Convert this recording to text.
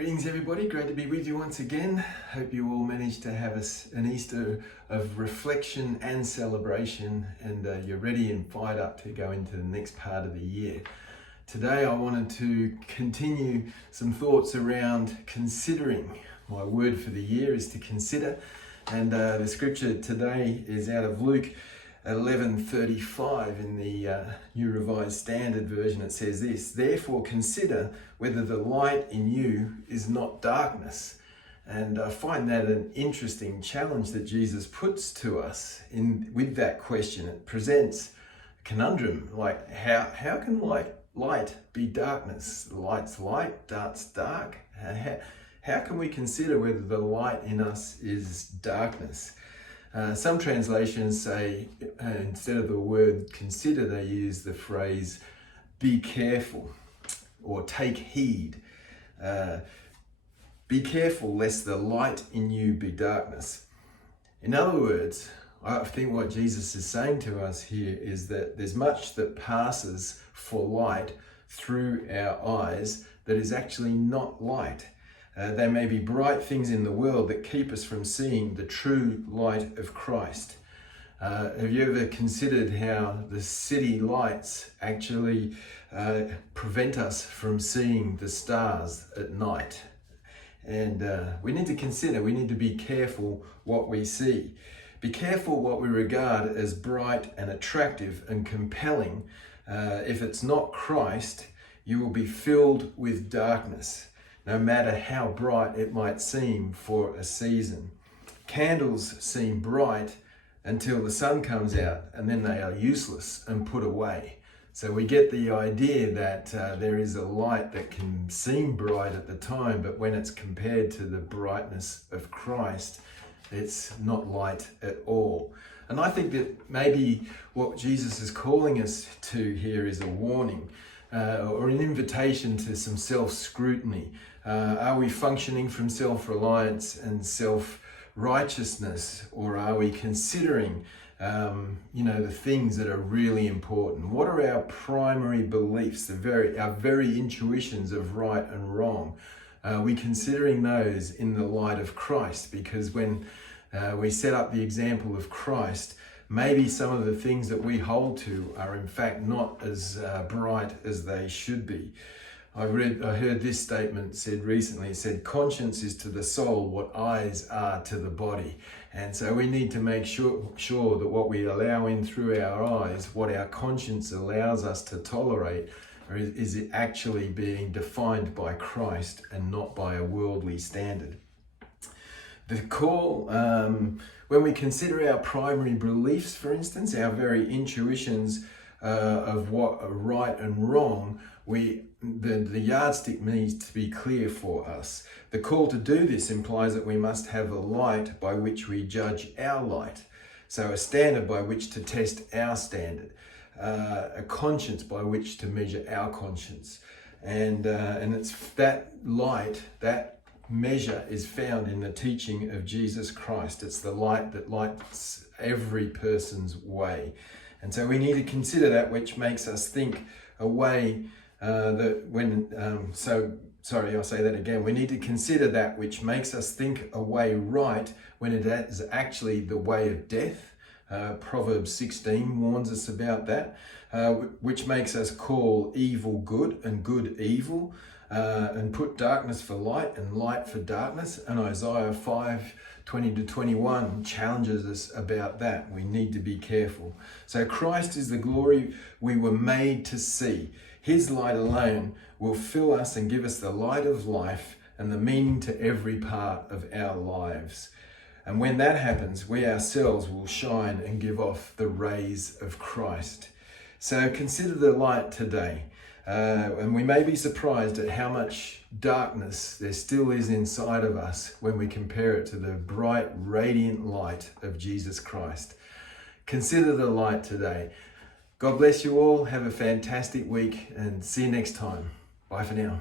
Greetings everybody, great to be with you once again. Hope you all managed to have an Easter of reflection and celebration, and you're ready and fired up to go into the next part of the year. Today I wanted to continue some thoughts around considering. My word for the year is to consider, and the scripture today is out of Luke 11:35 in the New Revised Standard Version. It says this: "Therefore consider whether the light in you is not darkness." And I find that an interesting challenge that Jesus puts to us with that question. It presents a conundrum, like how can light be darkness? Light's light, dark's dark. How can we consider whether the light in us is darkness? Some translations say, instead of the word consider, they use the phrase be careful or take heed. Be careful lest the light in you be darkness. In other words, I think what Jesus is saying to us here is that there's much that passes for light through our eyes that is actually not light. There may be bright things in the world that keep us from seeing the true light of Christ. Have you ever considered how the city lights actually prevent us from seeing the stars at night? And we need to be careful what we see. Be careful what we regard as bright and attractive and compelling. If it's not Christ, you will be filled with darkness, no matter how bright it might seem for a season. Candles seem bright until the sun comes out, and then they are useless and put away. So we get the idea that there is a light that can seem bright at the time, but when it's compared to the brightness of Christ, it's not light at all. And I think that maybe what Jesus is calling us to here is a warning, or an invitation to some self-scrutiny. Are we functioning from self-reliance and self-righteousness, or are we considering the things that are really important? What are our primary beliefs, our very intuitions of right and wrong? Are we considering those in the light of Christ? Because when we set up the example of Christ, maybe some of the things that we hold to are in fact not as bright as they should be. I heard this statement said recently. It said, "Conscience is to the soul what eyes are to the body." And so we need to make sure that what we allow in through our eyes, what our conscience allows us to tolerate, is it actually being defined by Christ and not by a worldly standard. The call, when we consider our primary beliefs, for instance, our very intuitions of what are right and wrong, the yardstick needs to be clear for us. The call to do this implies that we must have a light by which we judge our light. So a standard by which to test our standard, a conscience by which to measure our conscience. And it's that light, that measure is found in the teaching of Jesus Christ. It's the light that lights every person's way. And so we need to consider that which makes us think a way I'll say that again. We need to consider that which makes us think a way right when it is actually the way of death. Proverbs 16 warns us about that, which makes us call evil good and good evil, and put darkness for light and light for darkness. And Isaiah 5:20-21 challenges us about that. We need to be careful. So Christ is the glory we were made to see. His light alone will fill us and give us the light of life and the meaning to every part of our lives. And when that happens, we ourselves will shine and give off the rays of Christ. So consider the light today. And we may be surprised at how much darkness there still is inside of us when we compare it to the bright, radiant light of Jesus Christ. Consider the light today. God bless you all. Have a fantastic week and see you next time. Bye for now.